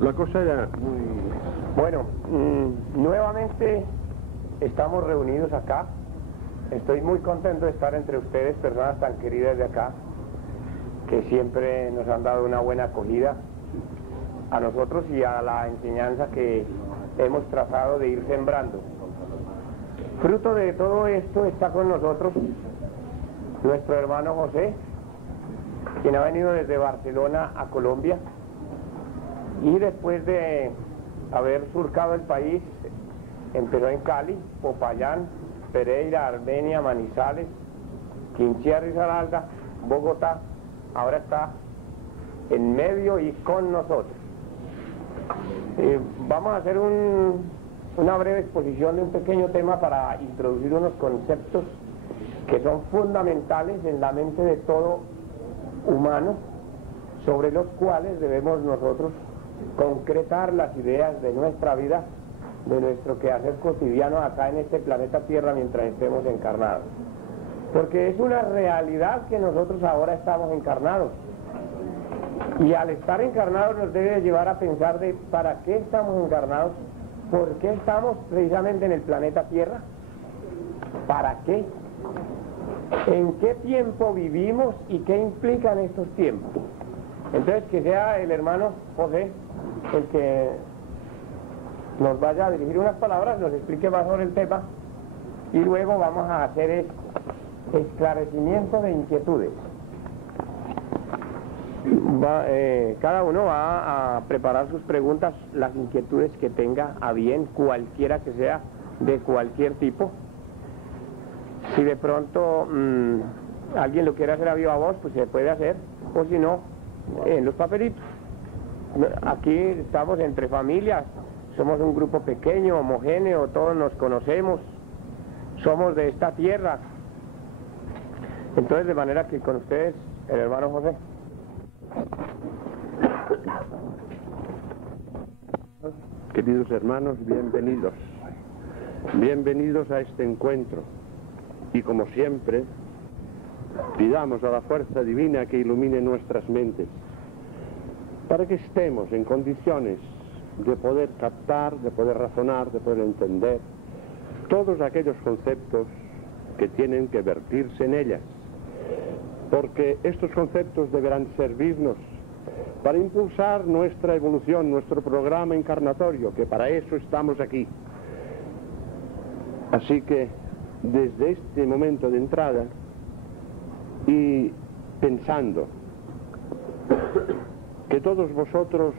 La cosa era muy... Bueno, nuevamente estamos reunidos acá. Estoy muy contento de estar entre ustedes, personas tan queridas de acá, que siempre nos han dado una buena acogida a nosotros y a la enseñanza que hemos tratado de ir sembrando. Fruto de todo esto está con nosotros nuestro hermano José, quien ha venido desde Barcelona a Colombia, y después de haber surcado el país, empezó en Cali, Popayán, Pereira, Armenia, Manizales, Quinchía, Risaralda, Bogotá. Ahora está en medio y con nosotros. Vamos a hacer una breve exposición de un pequeño tema para introducir unos conceptos que son fundamentales en la mente de todo humano, sobre los cuales debemos nosotros concretar las ideas de nuestra vida, de nuestro quehacer cotidiano acá en este planeta Tierra mientras estemos encarnados. Porque es una realidad que nosotros ahora estamos encarnados. Y al estar encarnados nos debe llevar a pensar de para qué estamos encarnados, por qué estamos precisamente en el planeta Tierra, para qué, en qué tiempo vivimos y qué implican estos tiempos. Entonces que sea el hermano José el que nos vaya a dirigir unas palabras, nos explique más sobre el tema y luego vamos a hacer esclarecimiento de inquietudes. Cada uno va a preparar sus preguntas, las inquietudes que tenga a bien, cualquiera que sea, de cualquier tipo. Si de pronto alguien lo quiere hacer a viva voz, pues se puede hacer, o si no, en los papelitos. Aquí estamos entre familias, somos un grupo pequeño, homogéneo, todos nos conocemos, somos de esta tierra. Entonces, de manera que con ustedes, el hermano José. Queridos hermanos, bienvenidos. Bienvenidos a este encuentro. Y como siempre, pidamos a la fuerza divina que ilumine nuestras mentes, para que estemos en condiciones de poder captar, de poder razonar, de poder entender todos aquellos conceptos que tienen que vertirse en ellas. Porque estos conceptos deberán servirnos para impulsar nuestra evolución, nuestro programa encarnatorio, que para eso estamos aquí. Así que, desde este momento de entrada, y pensando que todos vosotros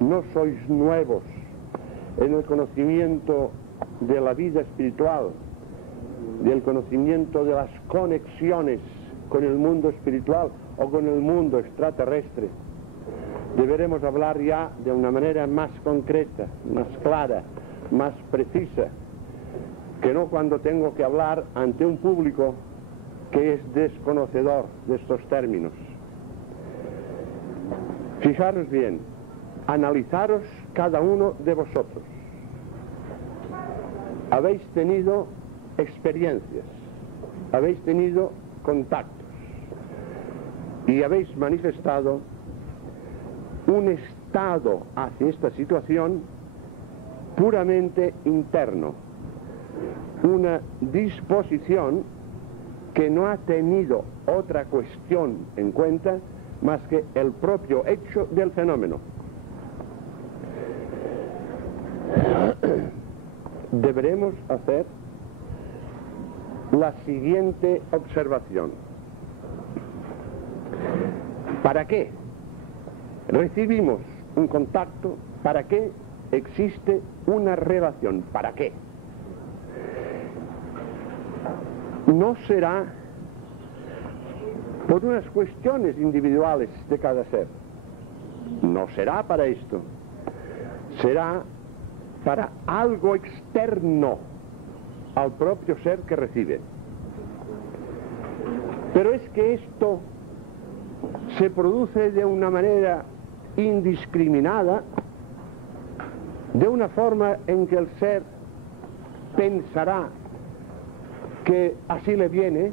no sois nuevos en el conocimiento de la vida espiritual, del conocimiento de las conexiones con el mundo espiritual o con el mundo extraterrestre, deberemos hablar ya de una manera más concreta, más clara, más precisa, que no cuando tengo que hablar ante un público que es desconocedor de estos términos. Fijaros bien, analizaros cada uno de vosotros. Habéis tenido experiencias, habéis tenido contactos y habéis manifestado un estado hacia esta situación puramente interno, una disposición que no ha tenido otra cuestión en cuenta más que el propio hecho del fenómeno. Deberemos hacer la siguiente observación. ¿Para qué recibimos un contacto? ¿Para qué existe una relación? ¿Para qué? No será por unas cuestiones individuales de cada ser. No será para esto. Será para algo externo al propio ser que recibe. Pero es que esto se produce de una manera indiscriminada, de una forma en que el ser pensará que así le viene,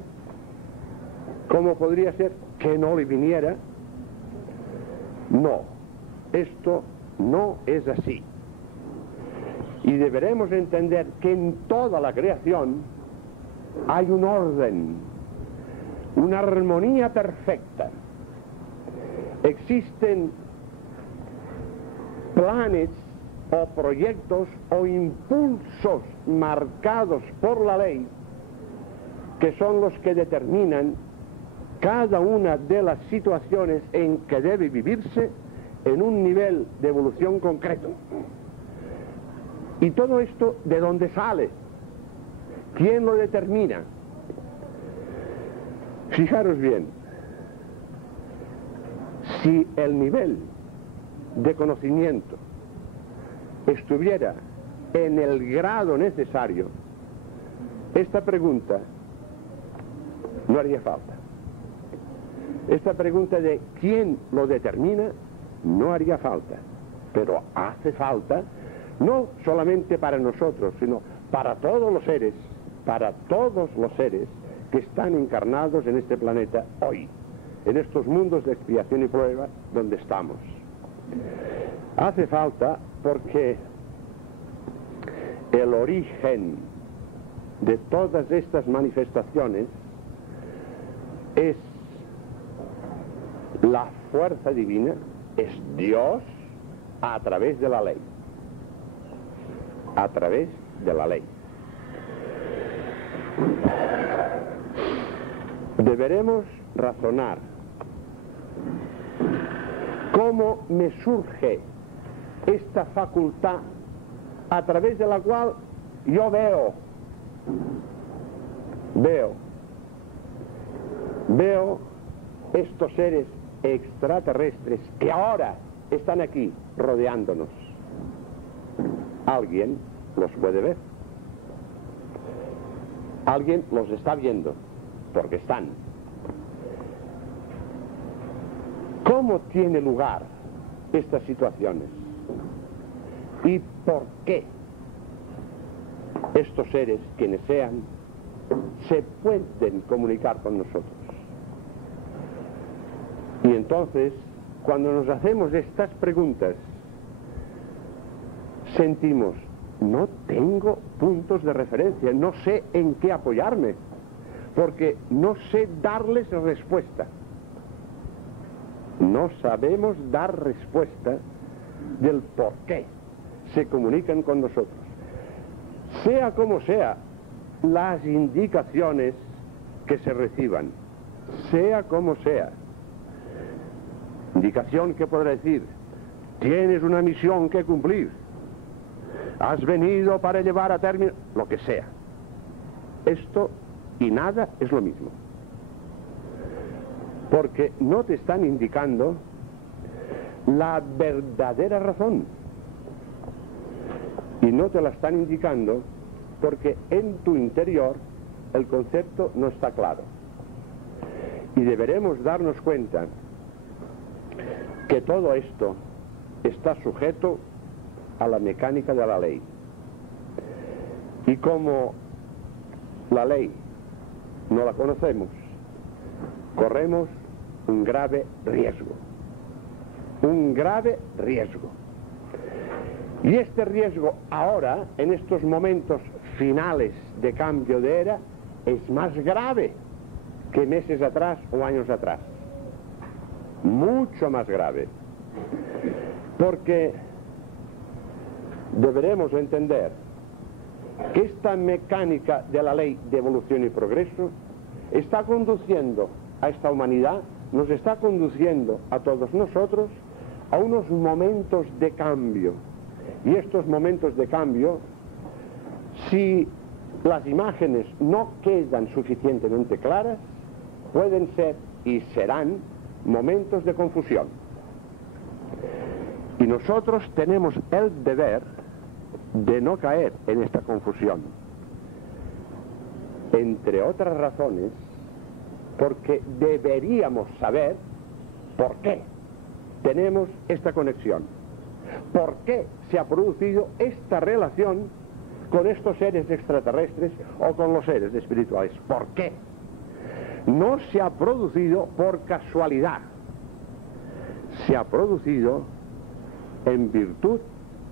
como podría ser que no le viniera. No, esto no es así. Y deberemos entender que en toda la creación hay un orden, una armonía perfecta. Existen planes o proyectos o impulsos marcados por la ley que son los que determinan cada una de las situaciones en que debe vivirse en un nivel de evolución concreto. Y todo esto, ¿de dónde sale? ¿Quién lo determina? Fijaros bien, si el nivel de conocimiento estuviera en el grado necesario, esta pregunta no haría falta. Esta pregunta de quién lo determina no haría falta, pero hace falta no solamente para nosotros, sino para todos los seres que están encarnados en este planeta hoy, en estos mundos de expiación y prueba donde estamos. Hace falta porque el origen de todas estas manifestaciones es la fuerza divina, es Dios a través de la ley. A través de la ley. Deberemos razonar cómo me surge esta facultad a través de la cual yo veo estos seres extraterrestres que ahora están aquí rodeándonos. Alguien los puede ver. Alguien los está viendo, porque están. ¿Cómo tiene lugar estas situaciones? ¿Y por qué estos seres, quienes sean, se pueden comunicar con nosotros? Y entonces, cuando nos hacemos estas preguntas, sentimos, no tengo puntos de referencia, no sé en qué apoyarme, porque no sé darles respuesta. No sabemos dar respuesta del por qué se comunican con nosotros. Sea como sea, las indicaciones que se reciban, sea como sea, indicación que podrá decir, tienes una misión que cumplir, has venido para llevar a término, lo que sea. Esto y nada es lo mismo. Porque no te están indicando la verdadera razón. Y no te la están indicando porque en tu interior el concepto no está claro. Y deberemos darnos cuenta que todo esto está sujeto a la mecánica de la ley. Y como la ley no la conocemos, corremos un grave riesgo. Un grave riesgo. Y este riesgo ahora, en estos momentos finales de cambio de era, es más grave que meses atrás o años atrás. Mucho más grave. Porque deberemos entender que esta mecánica de la ley de evolución y progreso está conduciendo a esta humanidad, nos está conduciendo a todos nosotros a unos momentos de cambio. Y estos momentos de cambio, si las imágenes no quedan suficientemente claras, pueden ser y serán momentos de confusión. Y nosotros tenemos el deber de no caer en esta confusión. Entre otras razones, porque deberíamos saber por qué tenemos esta conexión. ¿Por qué se ha producido esta relación con estos seres extraterrestres o con los seres espirituales? ¿Por qué? No se ha producido por casualidad. Se ha producido en virtud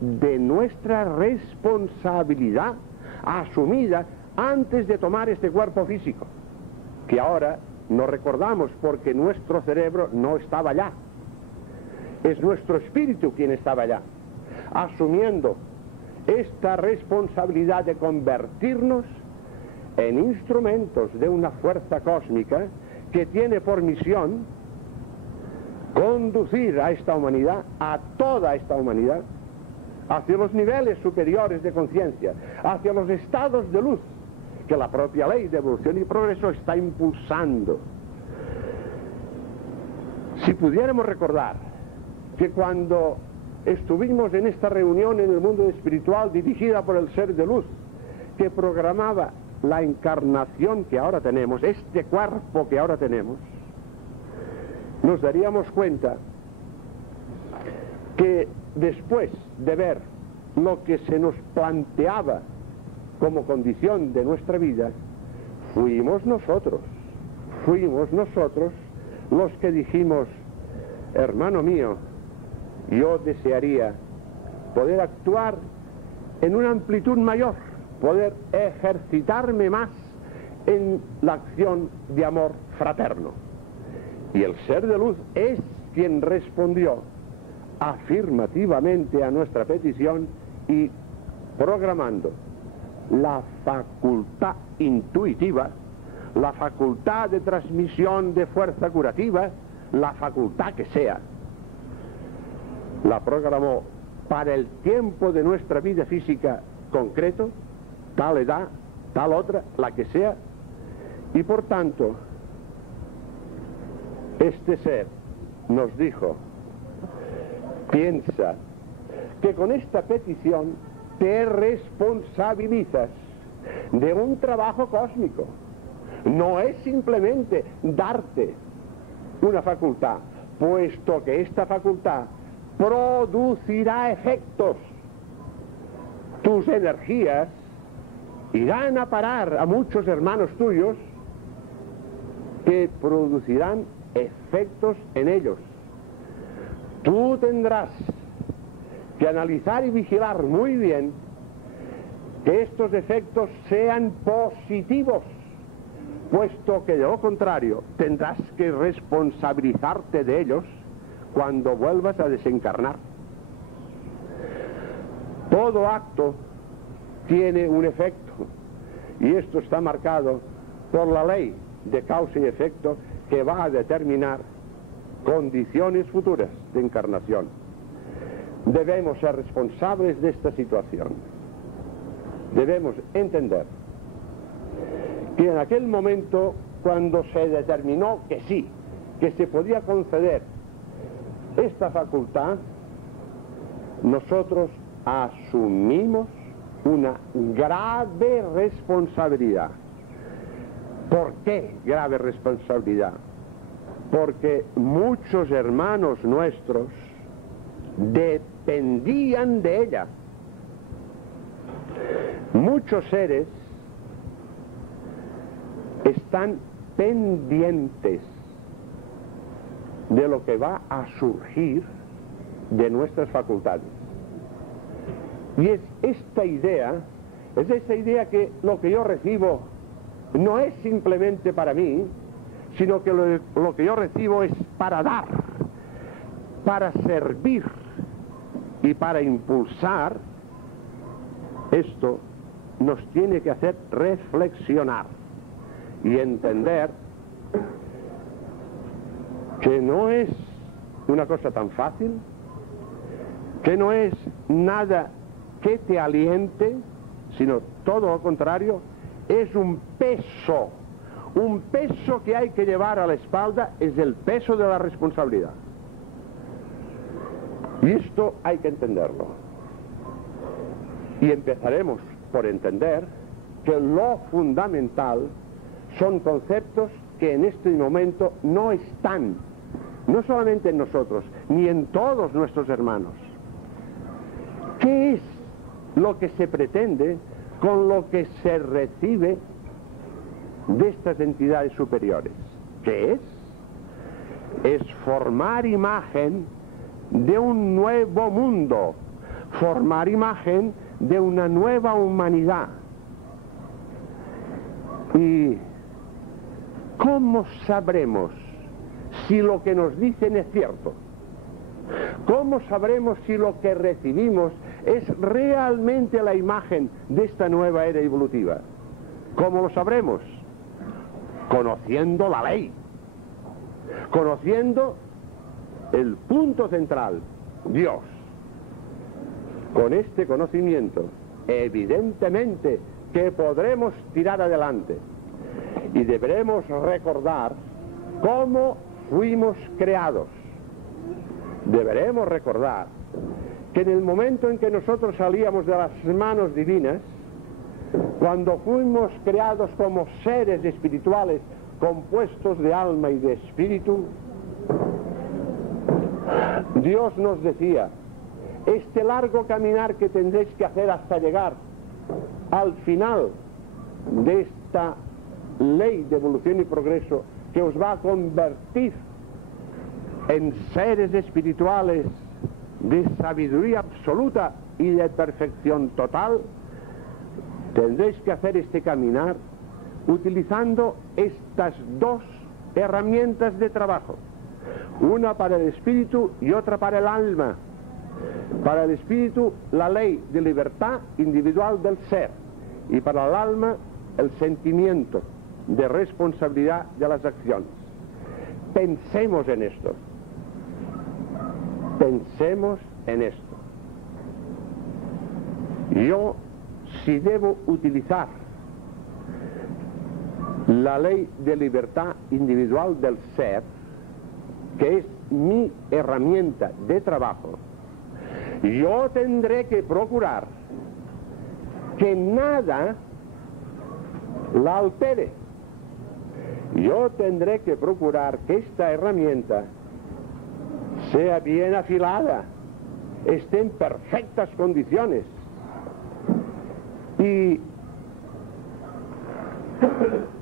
de nuestra responsabilidad asumida antes de tomar este cuerpo físico, que ahora no recordamos porque nuestro cerebro no estaba allá. Es nuestro espíritu quien estaba allá, asumiendo esta responsabilidad de convertirnos en instrumentos de una fuerza cósmica que tiene por misión conducir a esta humanidad, a toda esta humanidad, hacia los niveles superiores de conciencia, hacia los estados de luz que la propia ley de evolución y progreso está impulsando. Si pudiéramos recordar que cuando estuvimos en esta reunión en el mundo espiritual dirigida por el ser de luz, que programaba la encarnación que ahora tenemos, este cuerpo que ahora tenemos, nos daríamos cuenta que después de ver lo que se nos planteaba como condición de nuestra vida, fuimos nosotros los que dijimos: hermano mío, yo desearía poder actuar en una amplitud mayor, poder ejercitarme más en la acción de amor fraterno. Y el ser de luz es quien respondió afirmativamente a nuestra petición y programando la facultad intuitiva, la facultad de transmisión de fuerza curativa, la facultad que sea, la programó para el tiempo de nuestra vida física concreto, tal edad, tal otra, la que sea, y por tanto este ser nos dijo: piensa que con esta petición te responsabilizas de un trabajo cósmico. No es simplemente darte una facultad, puesto que esta facultad producirá efectos. Tus energías irán a parar a muchos hermanos tuyos que producirán efectos en ellos. Tú tendrás que analizar y vigilar muy bien que estos efectos sean positivos, puesto que de lo contrario tendrás que responsabilizarte de ellos cuando vuelvas a desencarnar. Todo acto tiene un efecto, y esto está marcado por la ley de causa y efecto que va a determinar condiciones futuras de encarnación. Debemos ser responsables de esta situación. Debemos entender que en aquel momento, cuando se determinó que sí, que se podía conceder esta facultad, nosotros asumimos una grave responsabilidad. ¿Por qué grave responsabilidad? Porque muchos hermanos nuestros dependían de ella. Muchos seres están pendientes de lo que va a surgir de nuestras facultades. Y es esa idea que lo que yo recibo no es simplemente para mí, sino que lo que yo recibo es para dar, para servir y para impulsar. Esto nos tiene que hacer reflexionar y entender que no es una cosa tan fácil, que no es nada que te aliente, sino todo lo contrario, es un peso que hay que llevar a la espalda, es el peso de la responsabilidad. Y esto hay que entenderlo. Y empezaremos por entender que lo fundamental son conceptos que en este momento no están, no solamente en nosotros, ni en todos nuestros hermanos. ¿Qué es lo que se pretende con lo que se recibe de estas entidades superiores? ¿Qué es? Es formar imagen de un nuevo mundo, formar imagen de una nueva humanidad. ¿Y cómo sabremos si lo que nos dicen es cierto? ¿Cómo sabremos si lo que recibimos es realmente la imagen de esta nueva era evolutiva? ¿Cómo lo sabremos? Conociendo la ley, conociendo el punto central, Dios. Con este conocimiento, evidentemente que podremos tirar adelante y deberemos recordar cómo fuimos creados. Deberemos recordar que en el momento en que nosotros salíamos de las manos divinas, cuando fuimos creados como seres espirituales compuestos de alma y de espíritu, Dios nos decía: este largo caminar que tendréis que hacer hasta llegar al final de esta ley de evolución y progreso que os va a convertir en seres espirituales de sabiduría absoluta y de perfección total, tendréis que hacer este caminar utilizando estas dos herramientas de trabajo, una para el espíritu y otra para el alma. Para el espíritu, la ley de libertad individual del ser, y para el alma, el sentimiento de responsabilidad de las acciones. Pensemos en esto. Pensemos en esto. Yo, si debo utilizar la ley de libertad individual del ser, que es mi herramienta de trabajo, yo tendré que procurar que nada la altere. Yo tendré que procurar que esta herramienta sea bien afilada, esté en perfectas condiciones. ¿Y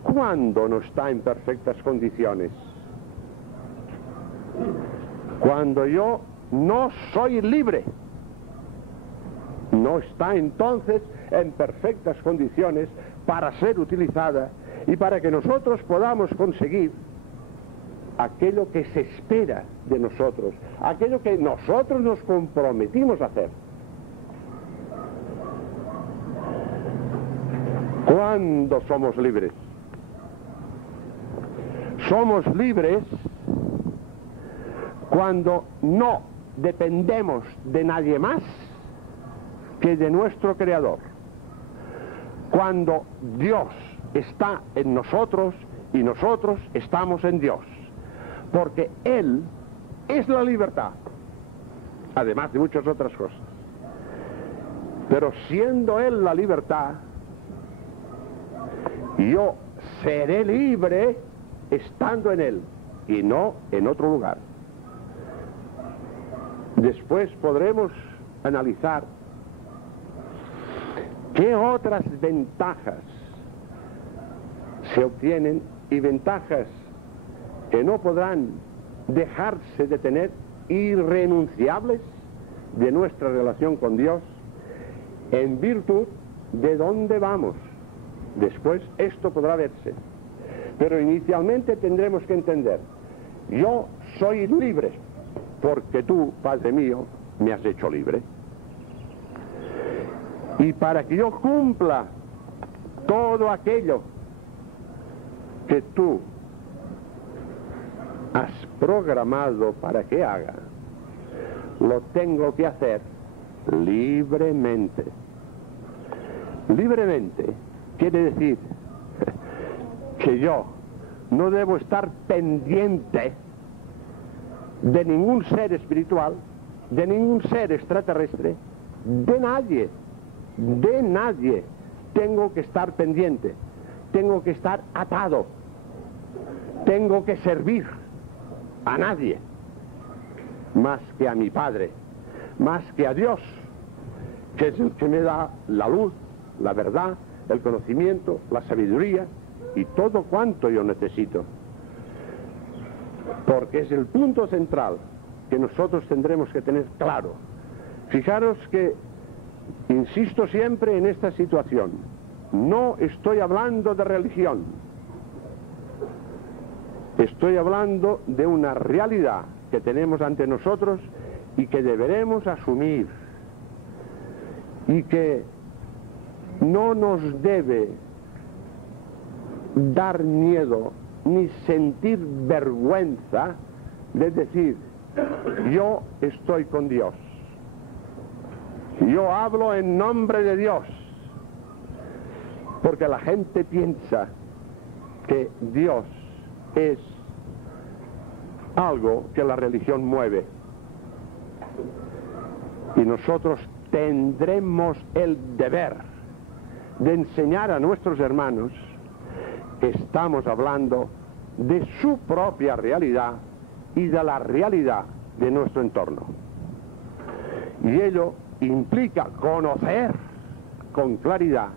cuándo no está en perfectas condiciones? Cuando yo no soy libre. No está entonces en perfectas condiciones para ser utilizada y para que nosotros podamos conseguir aquello que se espera de nosotros, aquello que nosotros nos comprometimos a hacer. ¿Cuándo somos libres? Somos libres cuando no dependemos de nadie más que de nuestro Creador. Cuando Dios está en nosotros y nosotros estamos en Dios. Porque Él es la libertad, además de muchas otras cosas. Pero siendo Él la libertad, yo seré libre estando en Él y no en otro lugar. Después podremos analizar qué otras ventajas se obtienen, y ventajas que no podrán dejarse de tener, irrenunciables de nuestra relación con Dios, en virtud de dónde vamos. Después esto podrá verse, pero inicialmente tendremos que entender: yo soy libre porque tú, Padre mío, me has hecho libre. Y para que yo cumpla todo aquello que tú has programado para que haga, lo tengo que hacer libremente. Libremente quiere decir que yo no debo estar pendiente de ningún ser espiritual, de ningún ser extraterrestre, de nadie. De nadie tengo que estar pendiente, tengo que estar atado, tengo que servir a nadie más que a mi Padre, más que a Dios, que es el que me da la luz, la verdad, el conocimiento, la sabiduría y todo cuanto yo necesito. Porque es el punto central que nosotros tendremos que tener claro. Fijaros que insisto siempre en esta situación. No estoy hablando de religión. Estoy hablando de una realidad que tenemos ante nosotros y que deberemos asumir. Y que no nos debe dar miedo ni sentir vergüenza de decir, yo estoy con Dios. Yo hablo en nombre de Dios. Porque la gente piensa que Dios es algo que la religión mueve. Y nosotros tendremos el deber de enseñar a nuestros hermanos que estamos hablando de su propia realidad y de la realidad de nuestro entorno. Y ello implica conocer con claridad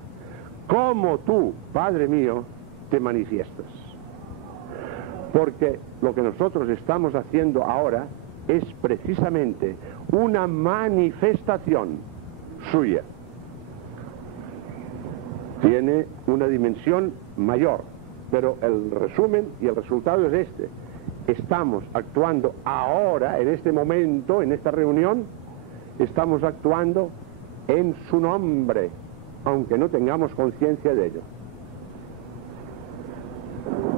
cómo tú, Padre mío, te manifiestas. Porque lo que nosotros estamos haciendo ahora es precisamente una manifestación suya. Tiene una dimensión mayor, pero el resumen y el resultado es este. Estamos actuando ahora, en este momento, en esta reunión, estamos actuando en su nombre, aunque no tengamos conciencia de ello.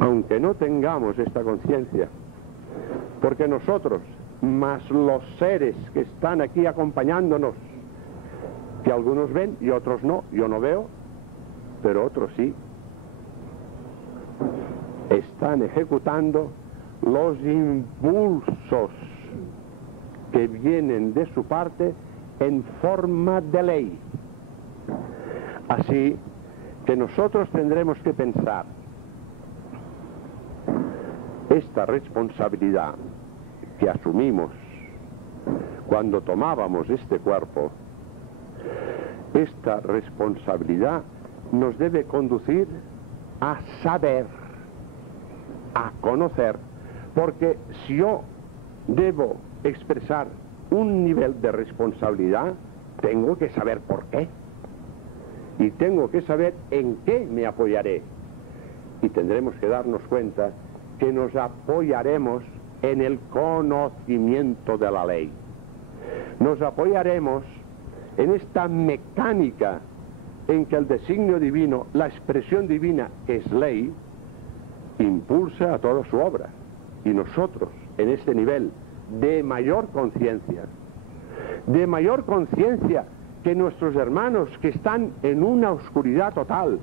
Aunque no tengamos esta conciencia, porque nosotros, más los seres que están aquí acompañándonos, que algunos ven y otros no, yo no veo, pero otros sí, están ejecutando los impulsos que vienen de su parte en forma de ley. Así que nosotros tendremos que pensar esta responsabilidad que asumimos cuando tomábamos este cuerpo. Esta responsabilidad nos debe conducir a saber, a conocer, porque si yo debo expresar un nivel de responsabilidad, tengo que saber por qué. Y tengo que saber en qué me apoyaré. Y tendremos que darnos cuenta que nos apoyaremos en el conocimiento de la ley. Nos apoyaremos en esta mecánica en que el designio divino, la expresión divina que es ley, impulsa a toda su obra. Y nosotros, en este nivel de mayor conciencia que nuestros hermanos que están en una oscuridad total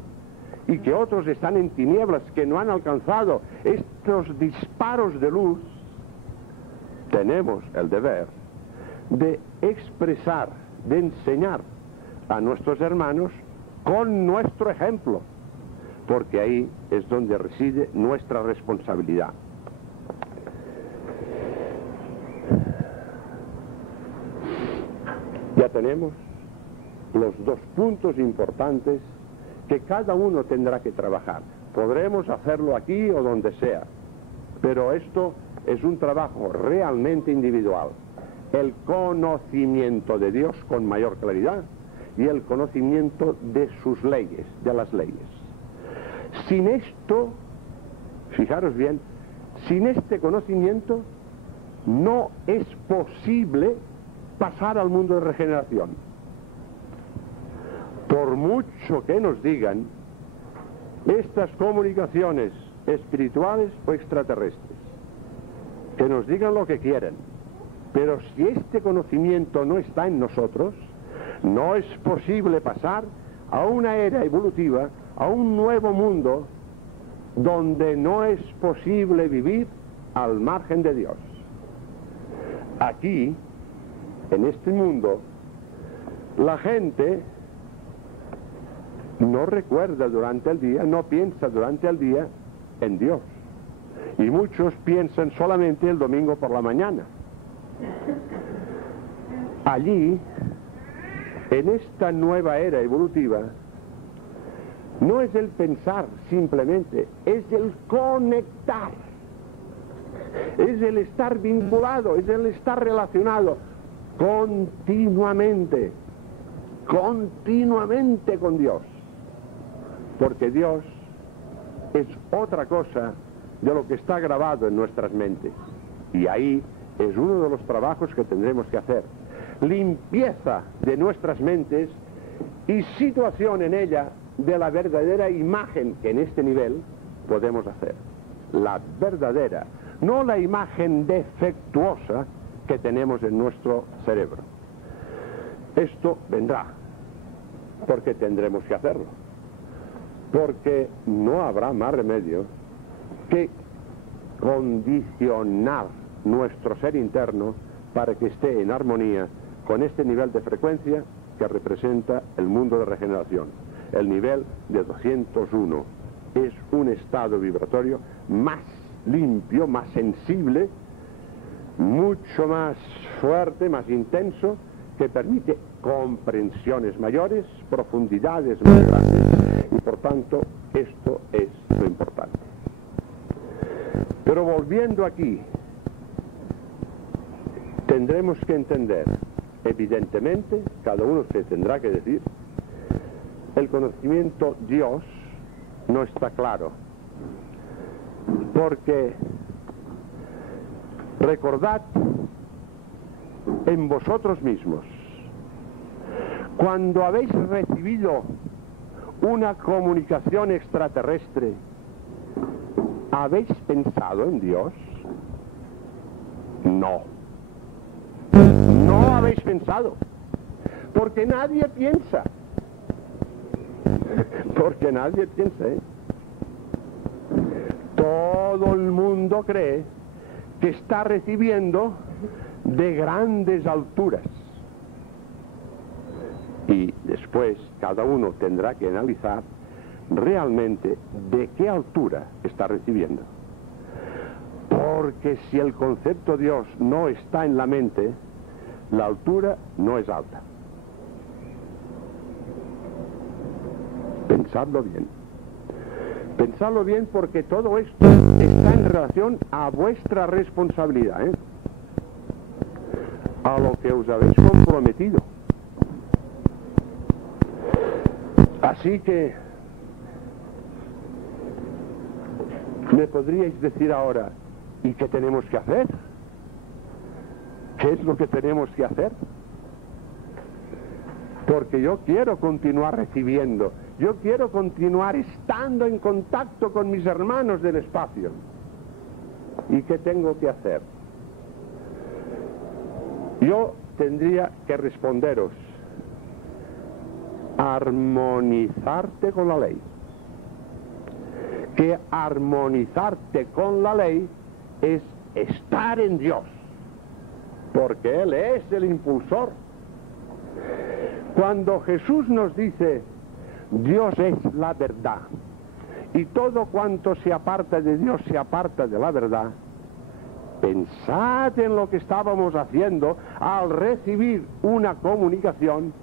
y que otros están en tinieblas, que no han alcanzado estos disparos de luz, tenemos el deber de expresar, de enseñar a nuestros hermanos con nuestro ejemplo, porque ahí es donde reside nuestra responsabilidad. Ya tenemos los dos puntos importantes que cada uno tendrá que trabajar. Podremos hacerlo aquí o donde sea, pero esto es un trabajo realmente individual. El conocimiento de Dios con mayor claridad y el conocimiento de sus leyes, de las leyes. Sin esto, fijaros bien, sin este conocimiento no es posible pasar al mundo de regeneración. Por mucho que nos digan estas comunicaciones espirituales o extraterrestres, que nos digan lo que quieran, pero si este conocimiento no está en nosotros, no es posible pasar a una era evolutiva, a un nuevo mundo donde no es posible vivir al margen de Dios. Aquí, en este mundo, la gente no recuerda durante el día, no piensa durante el día en Dios. Y muchos piensan solamente el domingo por la mañana. Allí, en esta nueva era evolutiva, no es el pensar simplemente, es el conectar. es el estar vinculado, es el estar relacionado continuamente con Dios. Porque Dios es otra cosa de lo que está grabado en nuestras mentes. Y ahí es uno de los trabajos que tendremos que hacer. Limpieza de nuestras mentes y situación en ella de la verdadera imagen que en este nivel podemos hacer. La verdadera, no la imagen defectuosa que tenemos en nuestro cerebro. Esto vendrá, porque tendremos que hacerlo. Porque no habrá más remedio que condicionar nuestro ser interno para que esté en armonía con este nivel de frecuencia que representa el mundo de regeneración. El nivel de 201 es un estado vibratorio más limpio, más sensible, mucho más fuerte, más intenso, que permite comprensiones mayores, profundidades más grandes, y por tanto esto es lo importante. Pero volviendo aquí, tendremos que entender, evidentemente, cada uno se tendrá que decir, el conocimiento Dios no está claro, porque recordad en vosotros mismos, cuando habéis recibido una comunicación extraterrestre, ¿habéis pensado en Dios? No. No habéis pensado, porque nadie piensa. Porque nadie piensa, ¿eh? Todo el mundo cree que está recibiendo de grandes alturas. Y después cada uno tendrá que analizar realmente de qué altura está recibiendo. Porque si el concepto Dios no está en la mente, la altura no es alta. Pensadlo bien. Pensadlo bien, porque todo esto está en relación a vuestra responsabilidad, ¿eh? A lo que os habéis comprometido. Así que me podríais decir ahora, ¿y qué tenemos que hacer? ¿Qué es lo que tenemos que hacer? Porque yo quiero continuar recibiendo, yo quiero continuar estando en contacto con mis hermanos del espacio. ¿Y qué tengo que hacer? Yo tendría que responderos: armonizarte con la ley. Que armonizarte con la ley es estar en Dios, porque Él es el impulsor. Cuando Jesús nos dice, Dios es la verdad, y todo cuanto se aparta de Dios se aparta de la verdad, pensad en lo que estábamos haciendo al recibir una comunicación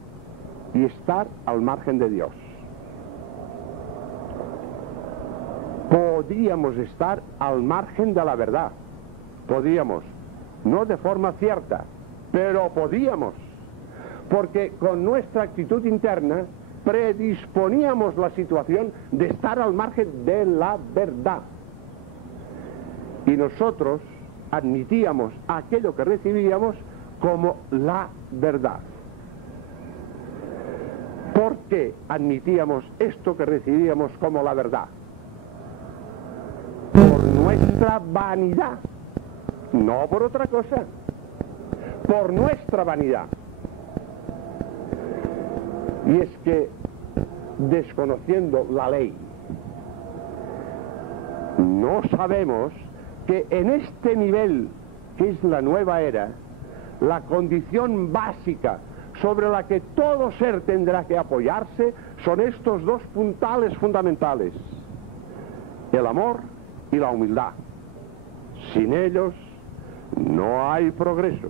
y estar al margen de Dios. Podíamos estar al margen de la verdad, podíamos, no de forma cierta, pero podíamos, porque con nuestra actitud interna predisponíamos la situación de estar al margen de la verdad. Y nosotros admitíamos aquello que recibíamos como la verdad. ¿Por qué admitíamos esto que recibíamos como la verdad? Por nuestra vanidad, no por otra cosa, por nuestra vanidad. Y es que, desconociendo la ley, no sabemos que en este nivel, que es la nueva era, la condición básica sobre la que todo ser tendrá que apoyarse son estos dos puntales fundamentales: el amor y la humildad. Sin ellos no hay progreso.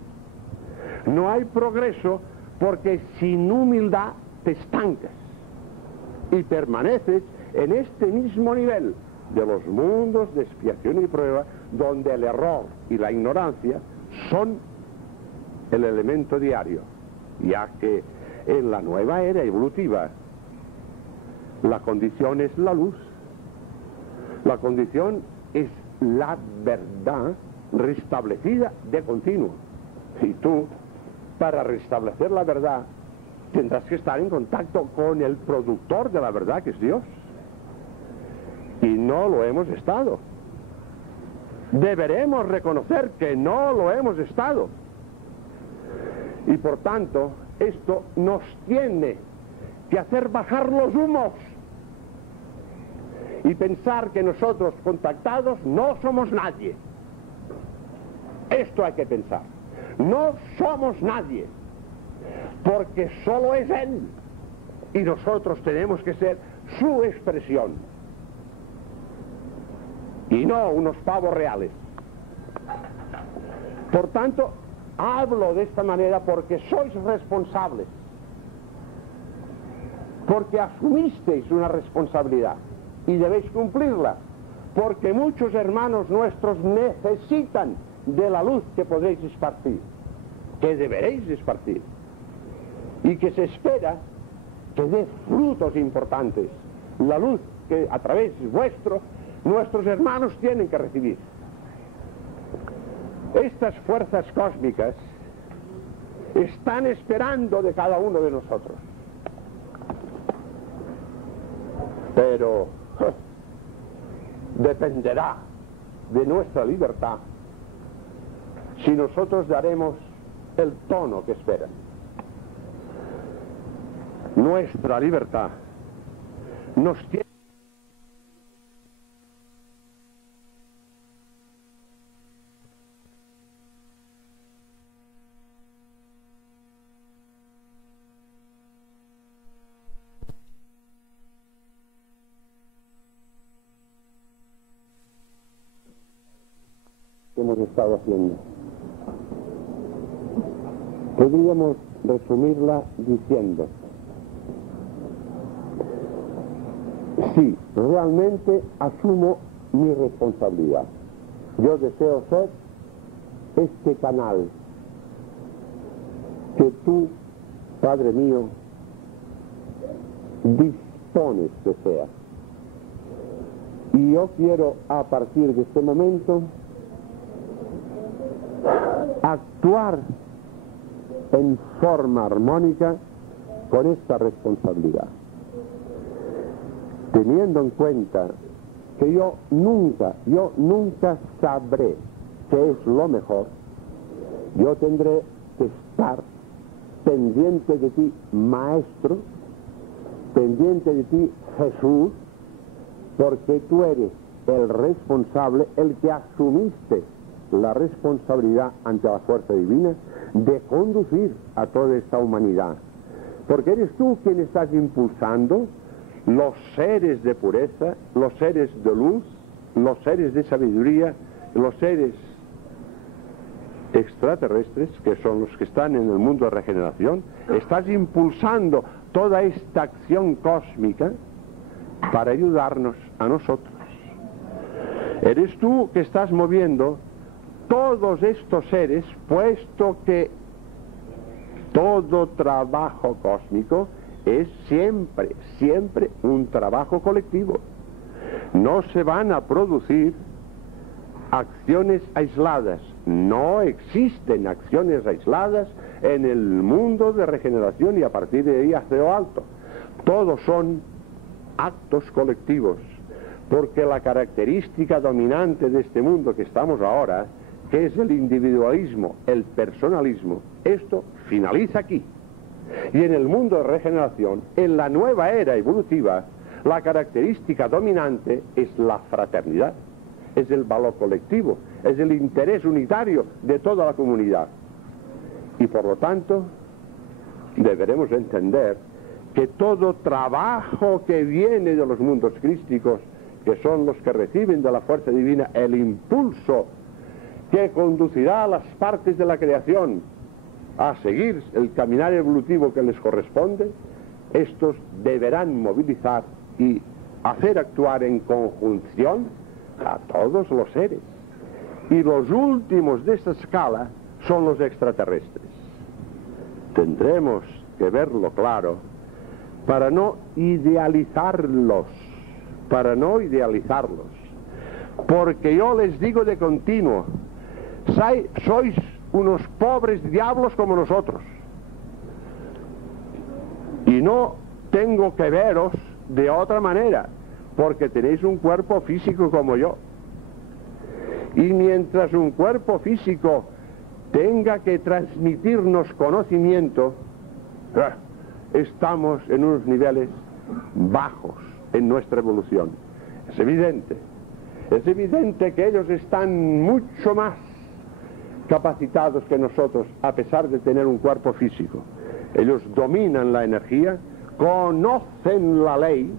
No hay progreso, porque sin humildad te estancas y permaneces en este mismo nivel de los mundos de expiación y prueba, donde el error y la ignorancia son el elemento diario, ya que en la nueva era evolutiva la condición es la luz, la condición es la verdad restablecida de continuo. Y tú, para restablecer la verdad, tendrás que estar en contacto con el productor de la verdad, que es Dios. Y no lo hemos estado. Deberemos reconocer que no lo hemos estado. Y por tanto, esto nos tiene que hacer bajar los humos y pensar que nosotros contactados no somos nadie. Esto hay que pensar. No somos nadie, porque solo es Él, y nosotros tenemos que ser su expresión, y no unos pavos reales. Por tanto, hablo de esta manera porque sois responsables, porque asumisteis una responsabilidad y debéis cumplirla, porque muchos hermanos nuestros necesitan de la luz que podréis esparcir, que deberéis esparcir, y que se espera que dé frutos importantes, la luz que a través vuestro nuestros hermanos tienen que recibir. Estas fuerzas cósmicas están esperando de cada uno de nosotros, pero dependerá de nuestra libertad si nosotros daremos el tono que esperan. Nuestra libertad nos tiene que hemos estado haciendo. Podríamos resumirla diciendo: sí, realmente asumo mi responsabilidad. Yo deseo ser este canal que tú, Padre mío, dispones que sea. Y yo quiero, a partir de este momento, actuar en forma armónica con esta responsabilidad, teniendo en cuenta que yo nunca sabré qué es lo mejor. Yo tendré que estar pendiente de ti, Maestro, pendiente de ti, Jesús, porque tú eres el responsable, el que asumiste la responsabilidad ante la fuerza divina de conducir a toda esta humanidad, porque eres tú quien estás impulsando los seres de pureza, los seres de luz, los seres de sabiduría, los seres extraterrestres, que son los que están en el mundo de regeneración. Estás impulsando toda esta acción cósmica para ayudarnos a nosotros. Eres tú que estás moviendo todos estos seres, puesto que todo trabajo cósmico es siempre un trabajo colectivo. No se van a producir acciones aisladas, no existen acciones aisladas en el mundo de regeneración y a partir de ahí hacia lo alto. Todos son actos colectivos, porque la característica dominante de este mundo que estamos ahora, que es el individualismo, el personalismo, esto finaliza aquí. Y en el mundo de regeneración, en la nueva era evolutiva, la característica dominante es la fraternidad, es el valor colectivo, es el interés unitario de toda la comunidad. Y por lo tanto, deberemos entender que todo trabajo que viene de los mundos crísticos, que son los que reciben de la fuerza divina el impulso que conducirá a las partes de la creación a seguir el caminar evolutivo que les corresponde, estos deberán movilizar y hacer actuar en conjunción a todos los seres. y los últimos de esta escala son los extraterrestres. Tendremos que verlo claro para no idealizarlos, porque yo les digo de continuo, sois unos pobres diablos como nosotros, y no tengo que veros de otra manera, porque tenéis un cuerpo físico como yo, y mientras un cuerpo físico tenga que transmitirnos conocimiento, estamos en unos niveles bajos en nuestra evolución. Es evidente que ellos están mucho más capacitados que nosotros, a pesar de tener un cuerpo físico. Ellos dominan la energía, conocen la ley,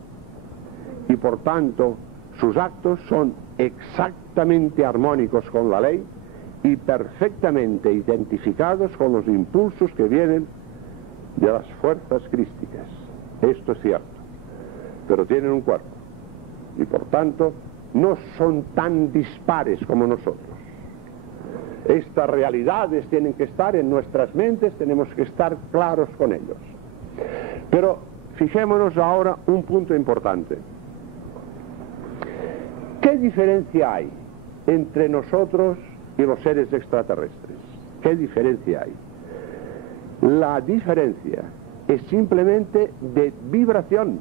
y por tanto sus actos son exactamente armónicos con la ley y perfectamente identificados con los impulsos que vienen de las fuerzas crísticas. Esto es cierto, pero tienen un cuerpo y por tanto no son tan dispares como nosotros. Estas realidades tienen que estar en nuestras mentes, tenemos que estar claros con ellos. Pero fijémonos ahora un punto importante. ¿Qué diferencia hay entre nosotros y los seres extraterrestres? ¿Qué diferencia hay? La diferencia es simplemente de vibración.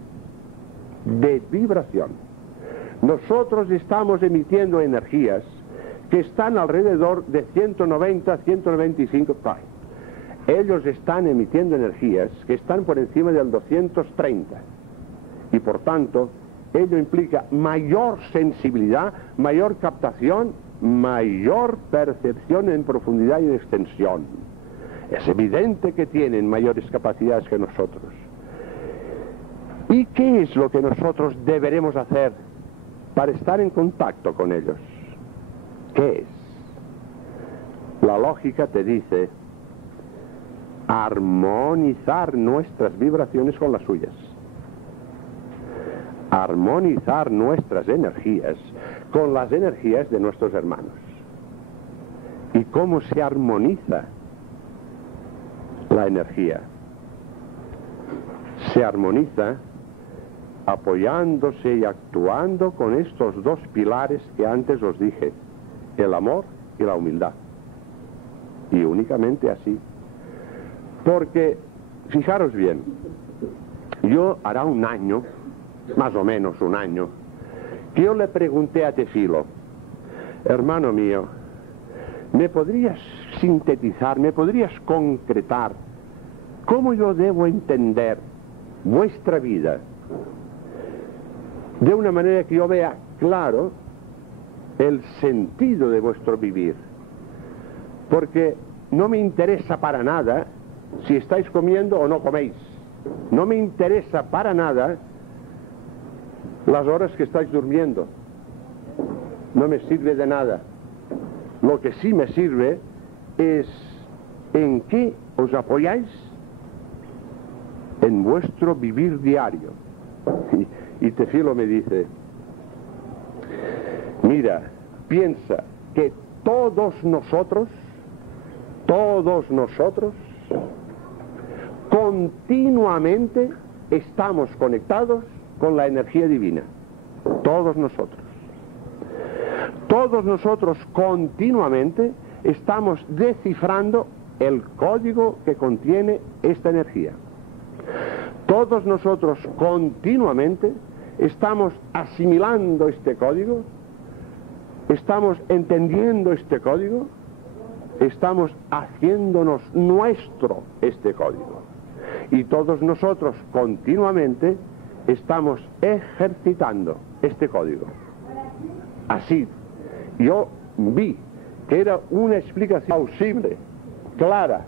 Nosotros estamos emitiendo energías que están alrededor de 190, 195. Ellos están emitiendo energías que están por encima del 230. Y por tanto, ello implica mayor sensibilidad, mayor captación, mayor percepción en profundidad y en extensión. Es evidente que tienen mayores capacidades que nosotros. ¿Y qué es lo que nosotros deberemos hacer para estar en contacto con ellos? ¿Qué es? La lógica te dice armonizar nuestras vibraciones con las suyas. Armonizar nuestras energías con las energías de nuestros hermanos. ¿Y cómo se armoniza la energía? Se armoniza apoyándose y actuando con estos dos pilares que antes os dije, el amor y la humildad. Y únicamente así. Porque, fijaros bien, yo hará un año, más o menos un año, que yo le pregunté a Tefilo, hermano mío, ¿me podrías sintetizar, me podrías concretar cómo yo debo entender vuestra vida de una manera que yo vea claro el sentido de vuestro vivir? Porque no me interesa para nada si estáis comiendo o no coméis. No me interesa para nada las horas que estáis durmiendo. No me sirve de nada. Lo que sí me sirve es en qué os apoyáis en vuestro vivir diario. Y Tefilo me dice, mira, piensa que todos nosotros continuamente estamos conectados con la energía divina. Todos nosotros continuamente estamos descifrando el código que contiene esta energía. Todos nosotros continuamente estamos asimilando este código, estamos entendiendo este código, estamos haciéndonos nuestro este código. Y todos nosotros continuamente estamos ejercitando este código. Así, yo vi que era una explicación plausible, clara,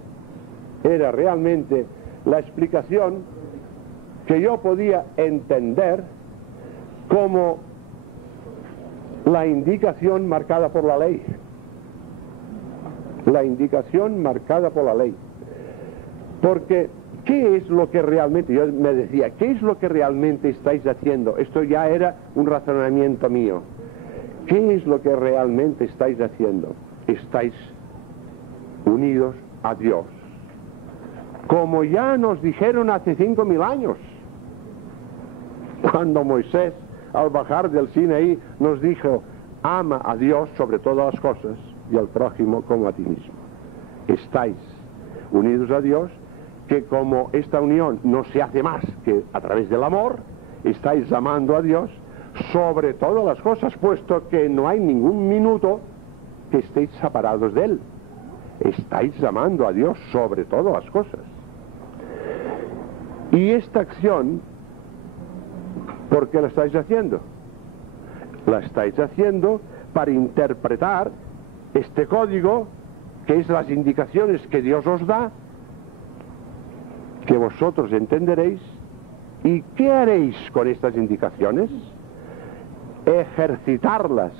era realmente la explicación que yo podía entender como la indicación marcada por la ley. La indicación marcada por la ley. Porque, ¿qué es lo que realmente, yo me decía, qué es lo que realmente estáis haciendo? Esto ya era un razonamiento mío. ¿Qué es lo que realmente estáis haciendo? Estáis unidos a Dios. Como ya nos dijeron hace 5000 años, cuando Moisés, al bajar del Sinaí, nos dijo: ama a Dios sobre todas las cosas y al prójimo como a ti mismo. Estáis unidos a Dios, que como esta unión no se hace más que a través del amor, estáis amando a Dios sobre todas las cosas, puesto que no hay ningún minuto que estéis separados de Él. Estáis amando a Dios sobre todas las cosas. Y esta acción, ¿por qué la estáis haciendo? La estáis haciendo para interpretar este código, que es las indicaciones que Dios os da, que vosotros entenderéis. ¿Y qué haréis con estas indicaciones? Ejercitarlas.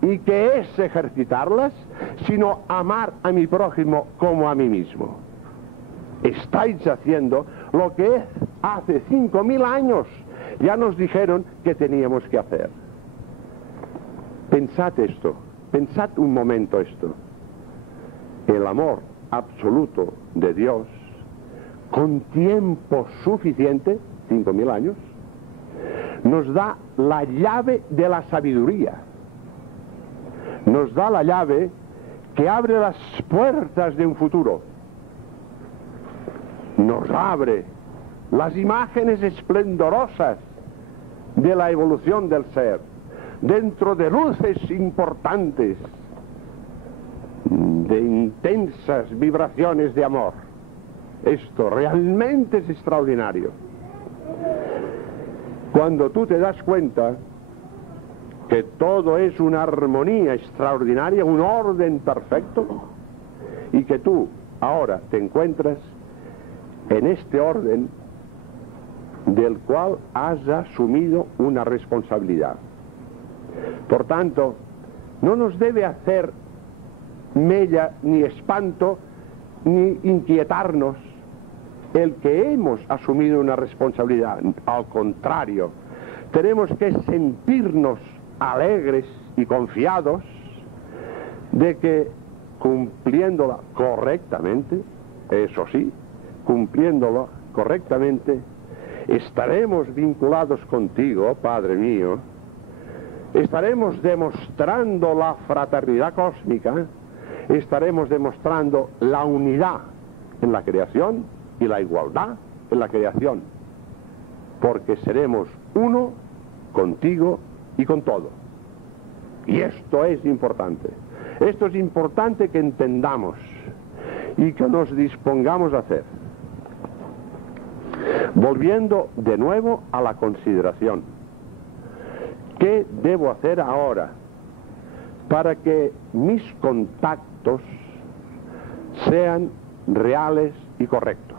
¿Y qué es ejercitarlas? Sino amar a mi prójimo como a mí mismo. Estáis haciendo lo que hace 5000 años ya nos dijeron que teníamos que hacer. Pensad esto, pensad un momento esto. El amor absoluto de Dios, con tiempo suficiente, 5000 años, nos da la llave de la sabiduría. Nos da la llave que abre las puertas de un futuro. Nos abre las imágenes esplendorosas de la evolución del ser, dentro de luces importantes, de intensas vibraciones de amor. Esto realmente es extraordinario. Cuando tú te das cuenta que todo es una armonía extraordinaria, un orden perfecto, y que tú ahora te encuentras en este orden del cual has asumido una responsabilidad. Por tanto, no nos debe hacer mella ni espanto ni inquietarnos el que hemos asumido una responsabilidad. Al contrario, tenemos que sentirnos alegres y confiados de que, cumpliéndola correctamente, eso sí, cumpliéndola correctamente, estaremos vinculados contigo, Padre mío, estaremos demostrando la fraternidad cósmica, estaremos demostrando la unidad en la creación y la igualdad en la creación, porque seremos uno contigo y con todo. Y esto es importante. Esto es importante que entendamos y que nos dispongamos a hacer. Volviendo de nuevo a la consideración. ¿Qué debo hacer ahora para que mis contactos sean reales y correctos?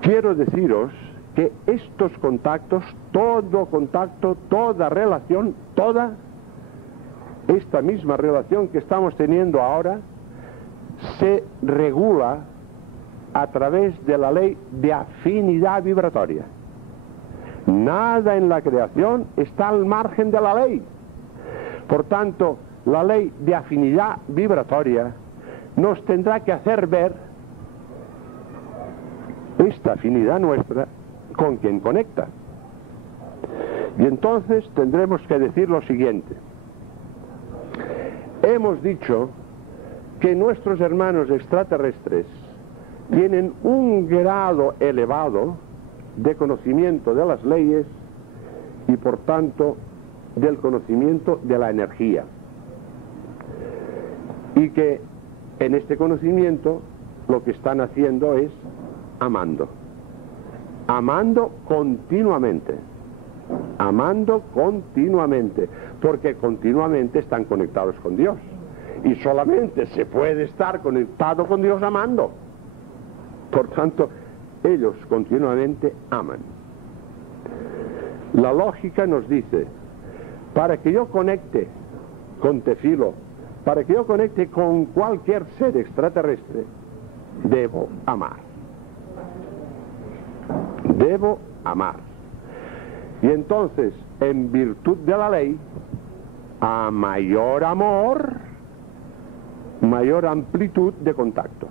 Quiero deciros que estos contactos, todo contacto, toda relación, toda esta misma relación que estamos teniendo ahora, se regula a través de la ley de afinidad vibratoria. Nada en la creación está al margen de la ley. Por tanto, la ley de afinidad vibratoria nos tendrá que hacer ver esta afinidad nuestra con quien conecta. Y entonces tendremos que decir lo siguiente. Hemos dicho que nuestros hermanos extraterrestres tienen un grado elevado de conocimiento de las leyes y por tanto del conocimiento de la energía, y que en este conocimiento lo que están haciendo es amando continuamente, porque continuamente están conectados con Dios, y solamente se puede estar conectado con Dios amando. Por tanto, ellos continuamente aman. La lógica nos dice, para que yo conecte con Tefilo, para que yo conecte con cualquier ser extraterrestre, debo amar. Debo amar. Y entonces, en virtud de la ley, a mayor amor, mayor amplitud de contacto.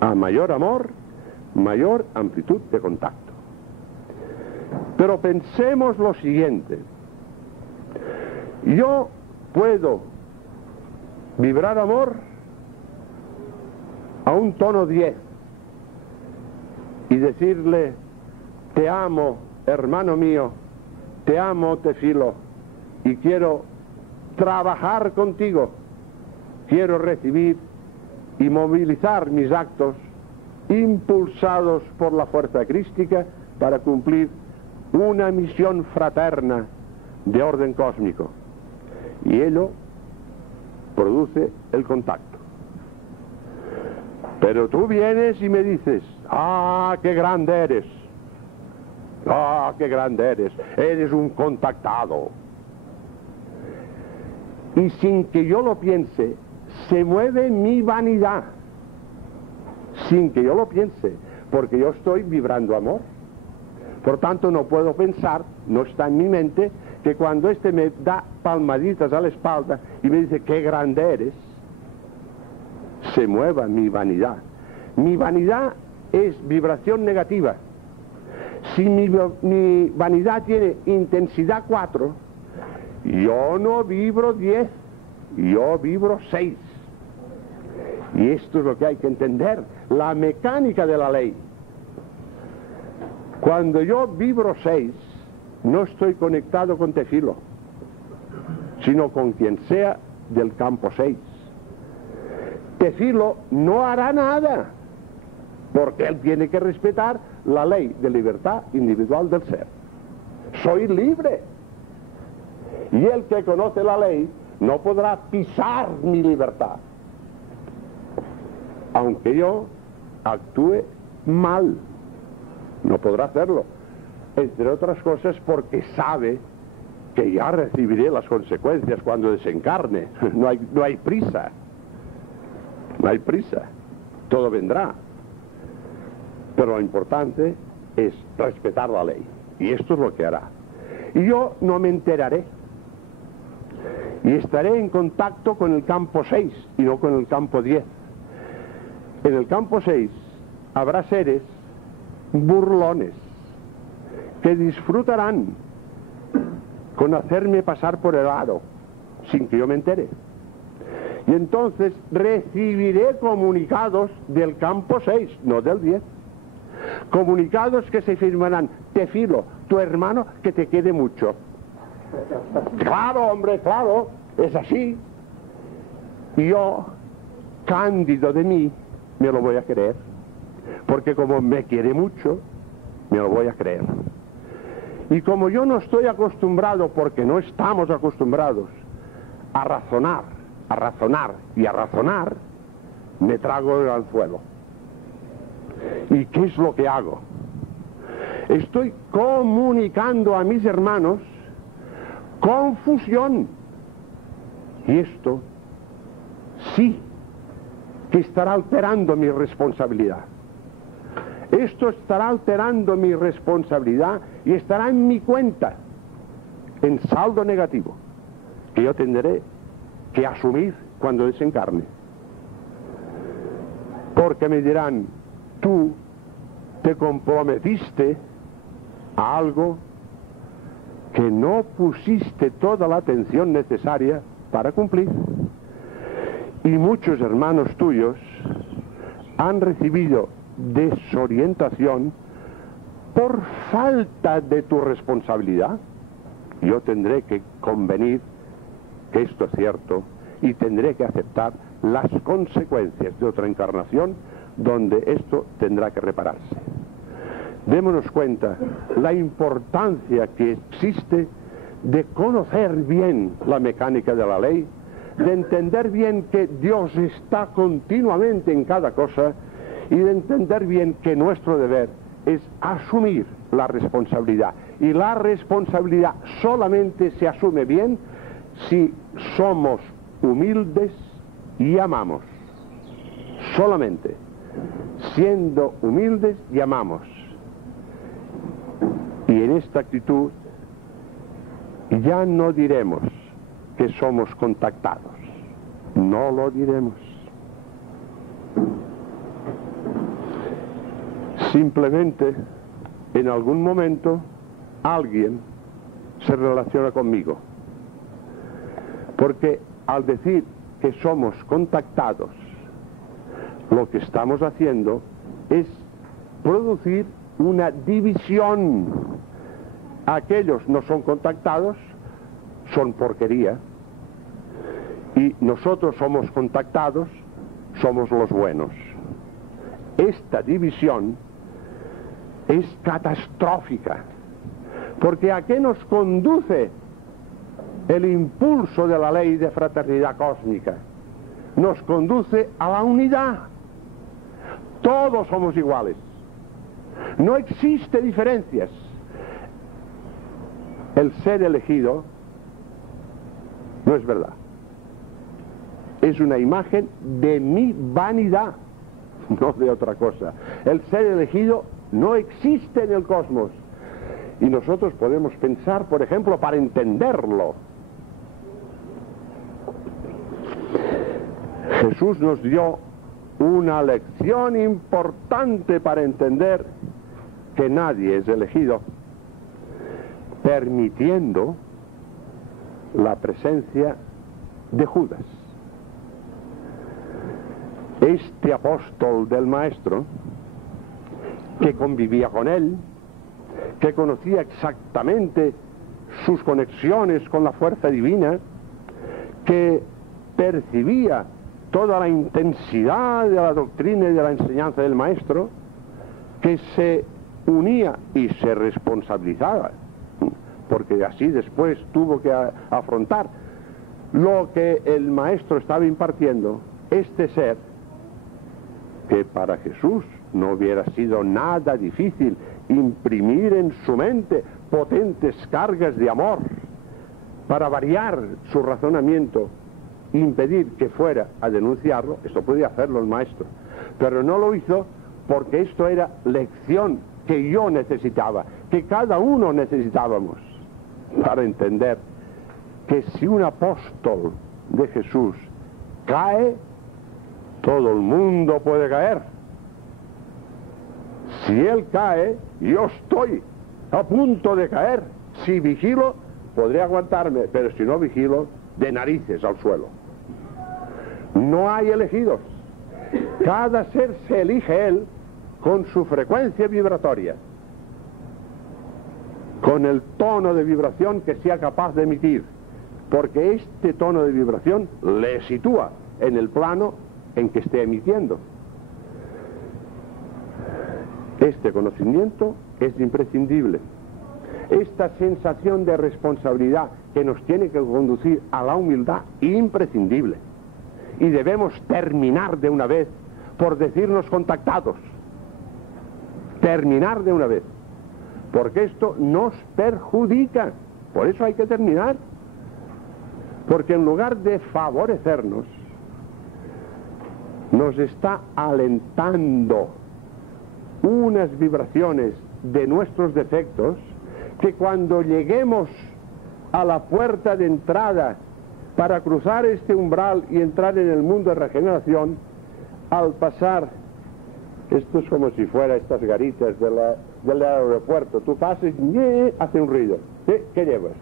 A mayor amor, mayor amplitud de contacto. Pero pensemos lo siguiente. Yo puedo vibrar amor a un tono 10 y decirle: te amo, hermano mío, te amo, Tefilo, y quiero trabajar contigo, quiero recibir y movilizar mis actos impulsados por la fuerza crística para cumplir una misión fraterna de orden cósmico. Y ello produce el contacto. Pero tú vienes y me dices: ¡ah, qué grande eres! ¡Ah, qué grande eres! Eres un contactado. Y sin que yo lo piense, se mueve mi vanidad. Sin que yo lo piense, porque yo estoy vibrando amor. Por tanto, no puedo pensar, no está en mi mente, que cuando este me da palmaditas a la espalda y me dice: qué grande eres, se mueva mi vanidad. Mi vanidad es vibración negativa. Si mi vanidad tiene intensidad 4, yo no vibro 10, yo vibro 6. Y esto es lo que hay que entender, la mecánica de la ley. Cuando yo vibro 6, no estoy conectado con Tefilo, sino con quien sea del campo 6. Tefilo no hará nada, porque él tiene que respetar la ley de libertad individual del ser. Soy libre. Y el que conoce la ley no podrá pisar mi libertad, aunque yo actúe mal. No podrá hacerlo, entre otras cosas porque sabe que ya recibiré las consecuencias cuando desencarne. No hay prisa, no hay prisa, todo vendrá. Pero lo importante es respetar la ley, y esto es lo que hará. Y yo no me enteraré, y estaré en contacto con el campo 6 y no con el campo 10. En el campo 6 habrá seres burlones que disfrutarán con hacerme pasar por el aro sin que yo me entere. Y entonces recibiré comunicados del campo 6, no del 10. Comunicados que se firmarán: Tefilo, tu hermano, que te quede mucho. Claro, hombre, claro, es así. Y yo, cándido de mí, me lo voy a creer, porque como me quiere mucho, me lo voy a creer. Y como yo no estoy acostumbrado, porque no estamos acostumbrados a razonar y a razonar, me trago el anzuelo. ¿Y qué es lo que hago? Estoy comunicando a mis hermanos confusión. Y esto sí que estará alterando mi responsabilidad. Esto estará alterando mi responsabilidad y estará en mi cuenta, en saldo negativo, que yo tendré que asumir cuando desencarne. Porque me dirán: tú te comprometiste a algo que no pusiste toda la atención necesaria para cumplir. Y muchos hermanos tuyos han recibido desorientación por falta de tu responsabilidad. Yo tendré que convenir que esto es cierto y tendré que aceptar las consecuencias de otra encarnación donde esto tendrá que repararse. Démonos cuenta la importancia que existe de conocer bien la mecánica de la ley, de entender bien que Dios está continuamente en cada cosa y de entender bien que nuestro deber es asumir la responsabilidad. Y la responsabilidad solamente se asume bien si somos humildes y amamos. Solamente siendo humildes y amamos. Y Y en esta actitud ya no diremos que somos contactados, no lo diremos. Simplemente, en algún momento, alguien se relaciona conmigo. Porque al decir que somos contactados, lo que estamos haciendo es producir una división. Aquellos no son contactados, son porquería, y nosotros somos contactados, somos los buenos. Esta división es catastrófica, porque ¿a qué nos conduce el impulso de la ley de fraternidad cósmica? Nos conduce a la unidad. Todos somos iguales, no existe diferencias. El ser elegido no es verdad, es una imagen de mi vanidad, no de otra cosa. El ser elegido no existe en el cosmos, y nosotros podemos pensar, por ejemplo, para entenderlo. Jesús nos dio una lección importante para entender que nadie es elegido, permitiendo la presencia de Judas. Este apóstol del Maestro, que convivía con él, que conocía exactamente sus conexiones con la fuerza divina, que percibía toda la intensidad de la doctrina y de la enseñanza del Maestro, que se unía y se responsabilizaba, porque así después tuvo que afrontar lo que el Maestro estaba impartiendo. Este ser, que para Jesús no hubiera sido nada difícil imprimir en su mente potentes cargas de amor para variar su razonamiento, impedir que fuera a denunciarlo, esto podía hacerlo el Maestro, pero no lo hizo, porque esto era lección que yo necesitaba, que cada uno necesitábamos, para entender que si un apóstol de Jesús cae, todo el mundo puede caer. Si él cae, yo estoy a punto de caer. Si vigilo, podré aguantarme, pero si no vigilo, de narices al suelo. No hay elegidos. Cada ser se elige él con su frecuencia vibratoria, con el tono de vibración que sea capaz de emitir, porque este tono de vibración le sitúa en el plano en que esté emitiendo. Este conocimiento es imprescindible. Esta sensación de responsabilidad que nos tiene que conducir a la humildad, imprescindible. Y debemos terminar de una vez por decirnos contactados. Terminar de una vez, porque esto nos perjudica. Por eso hay que terminar, porque en lugar de favorecernos, nos está alentando unas vibraciones de nuestros defectos, que cuando lleguemos a la puerta de entrada para cruzar este umbral y entrar en el mundo de regeneración, al pasar, esto es como si fuera estas garitas del aeropuerto, tú pasas y hace un ruido. ¿Qué llevas?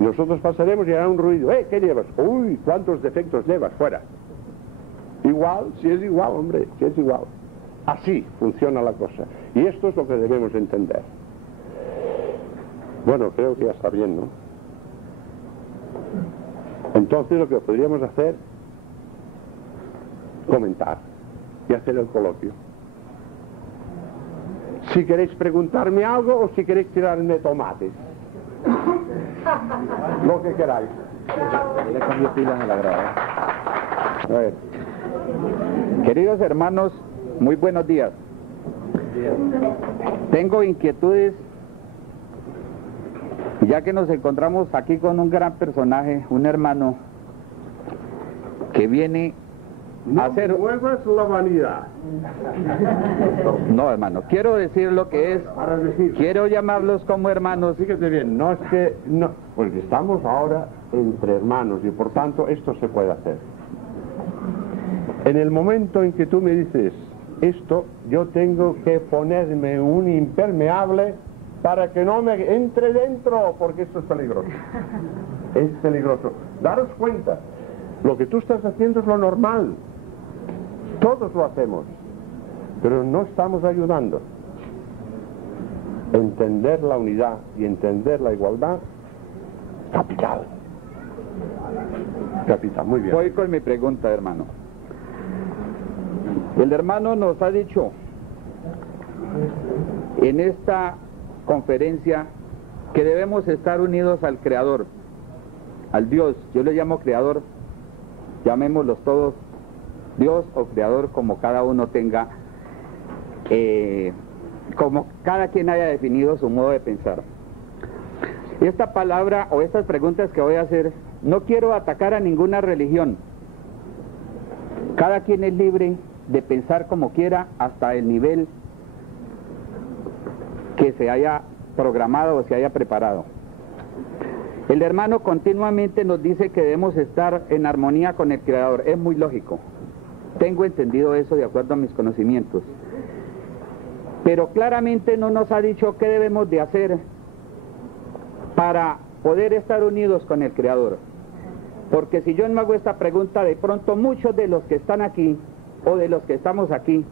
Nosotros pasaremos y hará un ruido. ¿Qué llevas? Uy, ¿cuántos defectos llevas? Fuera. Igual, si es igual, hombre, si es igual. Así funciona la cosa. Y esto es lo que debemos entender. Bueno, creo que ya está bien, ¿no? Entonces lo que podríamos hacer, comentar y hacer el coloquio. Si queréis preguntarme algo o si queréis tirarme tomates. Lo que queráis. Le cambio pilas a la grabadora. A ver. Queridos hermanos, muy buenos días. Tengo inquietudes, ya que nos encontramos aquí con un gran personaje, un hermano que viene No hacer... muevas la vanidad. No, hermano, quiero decir lo que es, Para decir, quiero llamarlos como hermanos. fíjate bien, no es que, no, porque estamos ahora entre hermanos y por tanto esto se puede hacer. En el momento en que tú me dices esto, yo tengo que ponerme un impermeable para que no me entre dentro, porque esto es peligroso. Es peligroso. Daros cuenta, lo que tú estás haciendo es lo normal. Todos lo hacemos, pero no estamos ayudando. Entender la unidad y entender la igualdad, capital. Capital, muy bien. Voy con mi pregunta, hermano. El hermano nos ha dicho en esta conferencia que debemos estar unidos al Creador, al Dios. Yo le llamo Creador, llamémoslos todos Dios o Creador, como cada uno tenga, como cada quien haya definido su modo de pensar. Esta palabra o estas preguntas que voy a hacer, no quiero atacar a ninguna religión. Cada quien es libre de pensar como quiera hasta el nivel que se haya programado o se haya preparado. El hermano continuamente nos dice que debemos estar en armonía con el Creador. Es muy lógico. Tengo entendido eso de acuerdo a mis conocimientos. Pero claramente no nos ha dicho qué debemos de hacer para poder estar unidos con el Creador. Porque si yo no hago esta pregunta, de pronto muchos de los que están aquí, o de los que estamos aquí,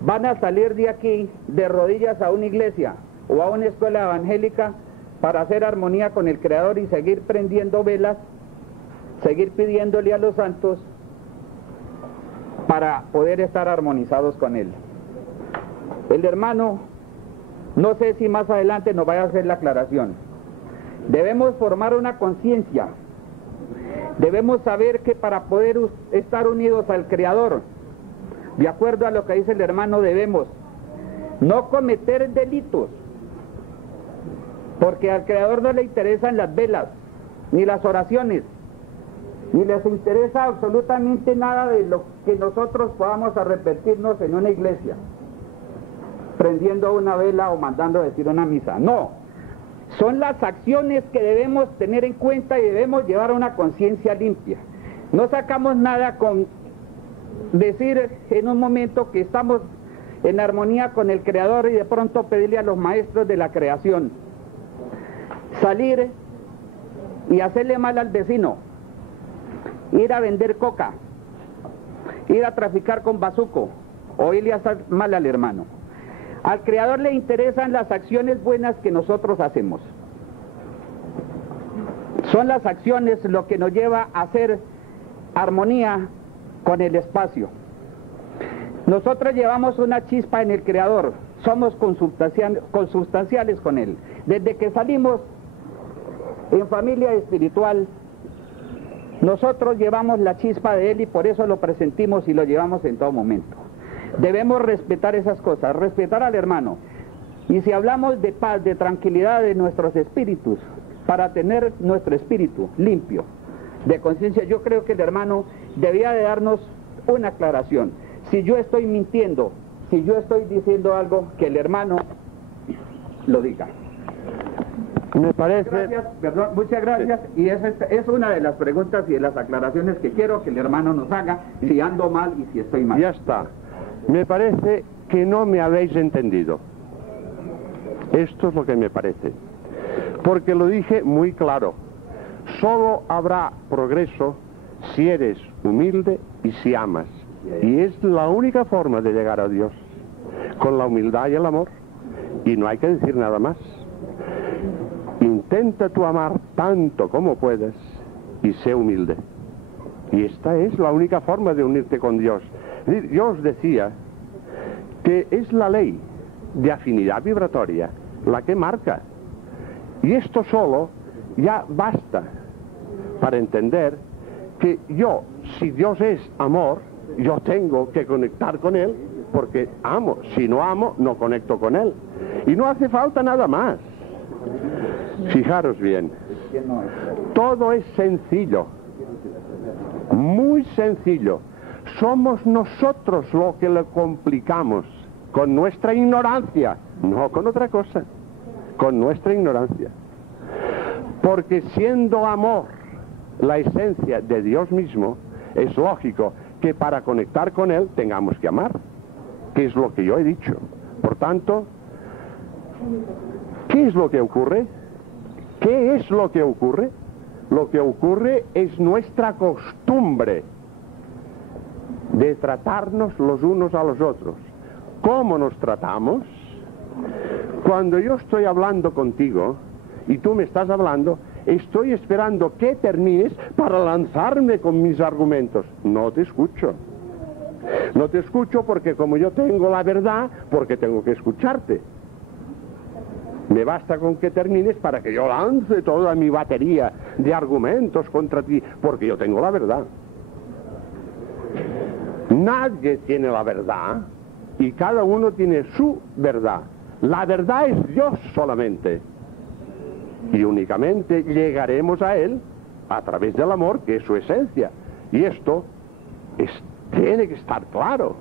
van a salir de aquí de rodillas a una iglesia o a una escuela evangélica para hacer armonía con el Creador y seguir prendiendo velas, seguir pidiéndole a los santos para poder estar armonizados con Él. El hermano, no sé si más adelante nos vaya a hacer la aclaración. Debemos formar una conciencia. Debemos saber que para poder estar unidos al Creador, de acuerdo a lo que dice el hermano, debemos no cometer delitos, porque al Creador no le interesan las velas, ni las oraciones, ni les interesa absolutamente nada de lo que nosotros podamos arrepentirnos en una iglesia, prendiendo una vela o mandando decir una misa. No, son las acciones que debemos tener en cuenta y debemos llevar una conciencia limpia. No sacamos nada con decir en un momento que estamos en armonía con el Creador y de pronto pedirle a los maestros de la creación, salir y hacerle mal al vecino, ir a vender coca, ir a traficar con bazuco o irle a hacer mal al hermano. Al Creador le interesan las acciones buenas que nosotros hacemos. Son las acciones lo que nos lleva a hacer armonía con el espacio. Nosotros llevamos una chispa en el Creador, somos consubstanciales con Él. Desde que salimos en familia espiritual, nosotros llevamos la chispa de Él y por eso lo presentimos y lo llevamos en todo momento. Debemos respetar esas cosas, respetar al hermano. Y si hablamos de paz, de tranquilidad de nuestros espíritus, para tener nuestro espíritu limpio, de conciencia, yo creo que el hermano debía de darnos una aclaración. Si yo estoy mintiendo, si yo estoy diciendo algo, que el hermano lo diga. Me parece... Gracias, perdón, muchas gracias. Y esa es una de las preguntas y de las aclaraciones que quiero que el hermano nos haga, si ando mal y si estoy mal. Ya está. Me parece que no me habéis entendido. Esto es lo que me parece. Porque lo dije muy claro. Solo habrá progreso si eres humilde y si amas. Y es la única forma de llegar a Dios, con la humildad y el amor. Y no hay que decir nada más. Intenta tú amar tanto como puedas y sé humilde. Y esta es la única forma de unirte con Dios. Yo os decía que es la ley de afinidad vibratoria la que marca. Y esto solo ya basta para entender que yo, si Dios es amor, yo tengo que conectar con Él porque amo. Si no amo, no conecto con Él. Y no hace falta nada más. Fijaros bien, todo es sencillo, muy sencillo. somos nosotros lo que le complicamos con nuestra ignorancia, no con otra cosa, con nuestra ignorancia. Porque siendo amor la esencia de Dios mismo, es lógico que para conectar con Él tengamos que amar, que es lo que yo he dicho. Por tanto, ¿qué es lo que ocurre? ¿Qué es lo que ocurre? Lo que ocurre es nuestra costumbre de tratarnos los unos a los otros. ¿Cómo nos tratamos? Cuando yo estoy hablando contigo y tú me estás hablando, estoy esperando que termines para lanzarme con mis argumentos. No te escucho. No te escucho porque como yo tengo la verdad, porque tengo que escucharte. Me basta con que termines para que yo lance toda mi batería de argumentos contra ti, porque yo tengo la verdad. Nadie tiene la verdad y cada uno tiene su verdad. La verdad es Dios solamente. Y únicamente llegaremos a Él a través del amor, que es su esencia. Y esto tiene que estar claro.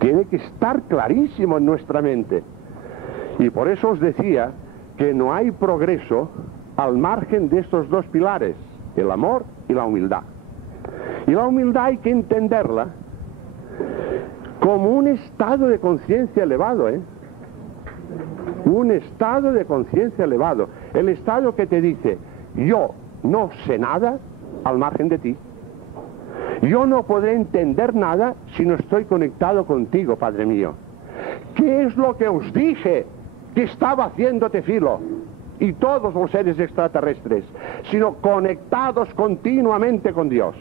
Tiene que estar clarísimo en nuestra mente. Y por eso os decía que no hay progreso al margen de estos dos pilares, el amor y la humildad. Y la humildad hay que entenderla como un estado de conciencia elevado, un estado de conciencia elevado. El estado que te dice, yo no sé nada al margen de ti. Yo no podré entender nada si no estoy conectado contigo, Padre mío. ¿Qué es lo que os dije que estaba haciendo Tefilo y todos los seres extraterrestres? Sino conectados continuamente con Dios,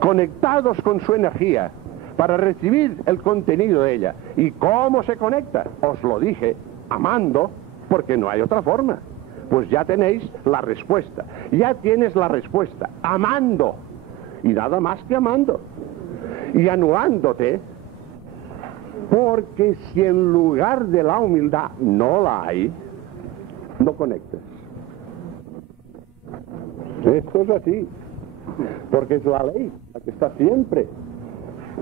conectados con su energía para recibir el contenido de ella. ¿Y cómo se conecta? Os lo dije, amando, porque no hay otra forma. Pues ya tenéis la respuesta, ya tienes la respuesta, amando, y nada más que amando, y anulándote, porque si en lugar de la humildad no la hay, no conectes. Esto es así, porque es la ley, la que está siempre,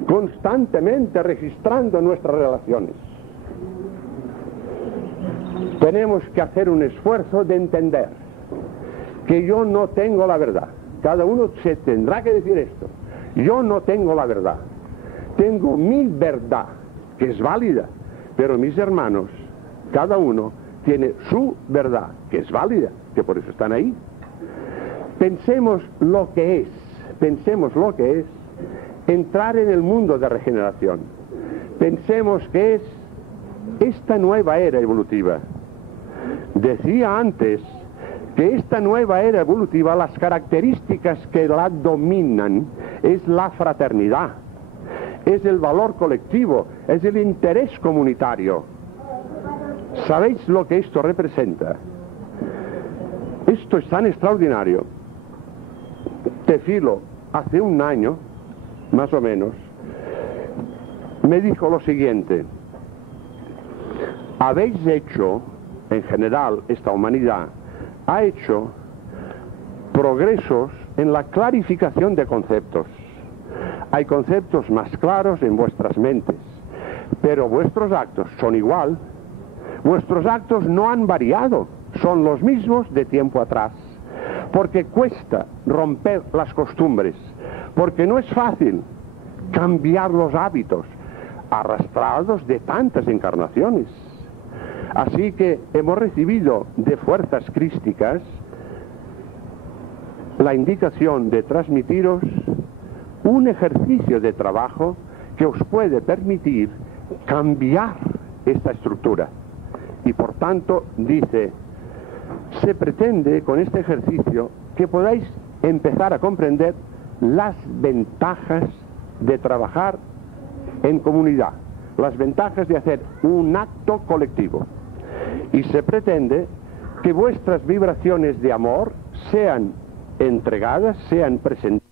constantemente registrando nuestras relaciones. Tenemos que hacer un esfuerzo de entender que yo no tengo la verdad. Cada uno se tendrá que decir esto. Yo no tengo la verdad. Tengo mi verdad, que es válida, pero mis hermanos, cada uno tiene su verdad, que es válida, que por eso están ahí. Pensemos lo que es entrar en el mundo de regeneración. Pensemos que es esta nueva era evolutiva. Decía antes que esta nueva era evolutiva, las características que la dominan es la fraternidad, es el valor colectivo, es el interés comunitario. ¿Sabéis lo que esto representa? Esto es tan extraordinario. Tefilo, hace un año, más o menos, me dijo lo siguiente: habéis hecho, en general, esta humanidad ha hecho progresos en la clarificación de conceptos. Hay conceptos más claros en vuestras mentes, pero vuestros actos son igual. Vuestros actos no han variado, son los mismos de tiempo atrás, porque cuesta romper las costumbres, porque no es fácil cambiar los hábitos arrastrados de tantas encarnaciones. Así que hemos recibido de fuerzas crísticas la indicación de transmitiros un ejercicio de trabajo que os puede permitir cambiar esta estructura. Y por tanto, dice, se pretende con este ejercicio que podáis empezar a comprender las ventajas de trabajar en comunidad, las ventajas de hacer un acto colectivo. Y se pretende que vuestras vibraciones de amor sean entregadas, sean presentadas